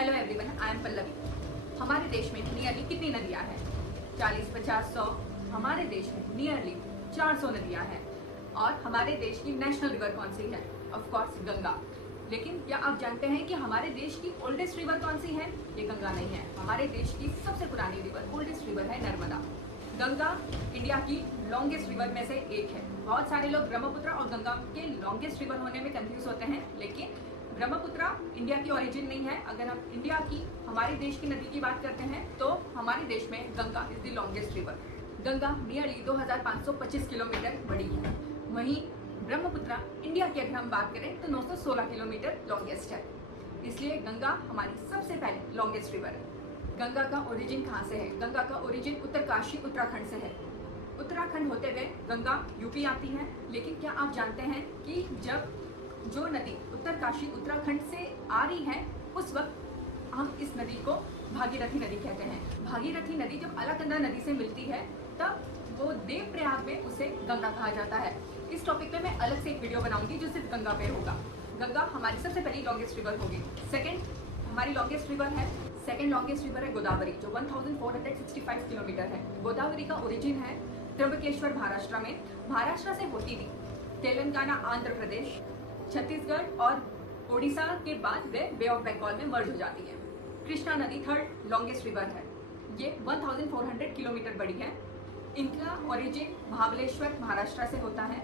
Hello everyone, I am Pallavi. हमारे देश में नियरली कितनी नदियां हैं? 40, 50, 100। हमारे देश में नियरली 400 नदियां हैं। और हमारे देश की नेशनल रिवर कौन सी है? Of course Ganga. लेकिन क्या आप जानते हैं कि हमारे देश की ओल्डेस्ट रिवर कौन सी है? ये गंगा नहीं है। हमारे देश की सबसे पुरानी रिवर, ओल्डेस्ट रिवर है नर्मदा। गंगा इंडिया की लॉन्गेस्ट रिवर में से एक है। बहुत सारे लोग ब्रह्मपुत्र और गंगा के लॉन्गेस्ट रिवर होने में कंफ्यूज होते हैं, लेकिन ब्रह्मपुत्र इंडिया की ओरिजिन नहीं है। अगर हम इंडिया की, हमारे देश की नदी की बात करते हैं तो हमारे देश में Ganga is the longest river. Ganga nearly 2525 kilometre बड़ी है। वहीं ब्रह्मपुत्र इंडिया की अगर हम बात करें तो 916 किलोमीटर लॉन्गेस्ट है। इसलिए गंगा हमारी सबसे पहले लॉन्गेस्ट रिवर है। गंगा का ओरिजिन कहाँ से है? गंगा का ओरिजिन उत्तरकाशी उत्तराखंड से है। उत्तराखंड होते हुए गंगा यूपी आती है। लेकिन क्या आप जानते हैं कि जब जो नदी उत्तरकाशी उत्तराखंड से आ रही है उस वक्त हम इस नदी को भागीरथी नदी कहते हैं। भागीरथी नदी जब अलकनंदा नदी से मिलती है तब वो देवप्रयाग में उसे गंगा कहा जाता है। इस टॉपिक पे मैं अलग से एक वीडियो बनाऊंगी जो सिर्फ गंगा पे होगा। गंगा हमारी सबसे पहली लॉन्गेस्ट रिवर होगी। सेकंड हमारी लॉन्गेस्ट रिवर है, सेकंड लॉन्गेस्ट रिवर है गोदावरी, जो 1465 किलोमीटर है। गोदावरी का ओरिजिन है त्र्यंबकेश्वर महाराष्ट्र में। महाराष्ट्र से होती हुई तेलंगाना, आंध्र प्रदेश, छत्तीसगढ़ और ओडिशा के बाद वे बे ऑफ बंगाल में मर्ज हो जाती है। कृष्णा नदी थर्ड लॉन्गेस्ट रिवर है। ये 1400 किलोमीटर बड़ी है। इनका ओरिजिन महाबलेश्वर महाराष्ट्र से होता है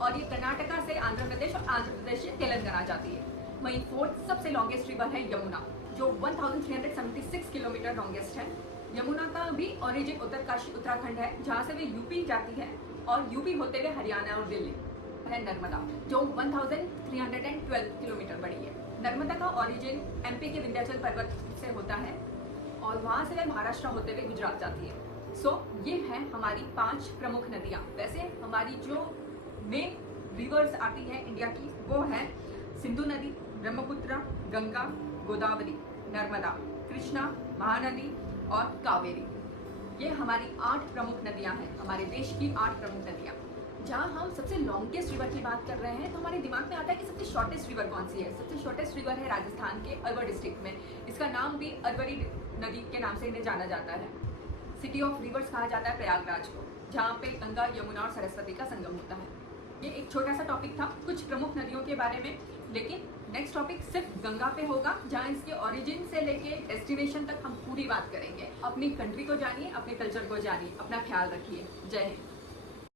और ये कर्नाटका से आंध्र प्रदेश और आंध्र प्रदेश से तेलंगाना जाती है। वहीं फोर्थ सबसे लॉन्गेस्ट रिवर है यमुना, जो 1376 किलोमीटर लॉन्गेस्ट है। यमुना का भी ओरिजिन उत्तरकाशी उत्तराखंड है, जहाँ से वे यूपी जाती है और यूपी होते हुए हरियाणा और दिल्ली है नर्मदा, जो 1312 किलोमीटर बड़ी है। नर्मदा का ओरिजिन एमपी के विंध्याचल पर्वत से होता है और वहाँ से वह महाराष्ट्र होते हुए गुजरात जाती है। सो ये है हमारी 5 प्रमुख नदियाँ। वैसे हमारी जो मेन रिवर्स आती है इंडिया की वो है सिंधु नदी, ब्रह्मपुत्र, गंगा, गोदावरी, नर्मदा, कृष्णा, महानदी और कावेरी। ये हमारी 8 प्रमुख नदियाँ हैं, हमारे देश की 8 प्रमुख नदियाँ। जहाँ हम सबसे लॉन्गेस्ट रिवर की बात कर रहे हैं तो हमारे दिमाग में आता है कि सबसे शॉर्टेस्ट रिवर कौन सी है। सबसे शॉर्टेस्ट रिवर है राजस्थान के अलवर डिस्ट्रिक्ट में। इसका नाम भी अरवरी नदी के नाम से इन्हें जाना जाता है। सिटी ऑफ रिवर्स कहा जाता है प्रयागराज को, जहाँ पे गंगा, यमुना और सरस्वती का संगम होता है। ये एक छोटा सा टॉपिक था कुछ प्रमुख नदियों के बारे में, लेकिन नेक्स्ट टॉपिक सिर्फ गंगा पे होगा, जहाँ इसके ओरिजिन से लेके डेस्टिनेशन तक हम पूरी बात करेंगे। अपनी कंट्री को जानिए, अपने कल्चर को जानिए। अपना ख्याल रखिए। जय हिंद।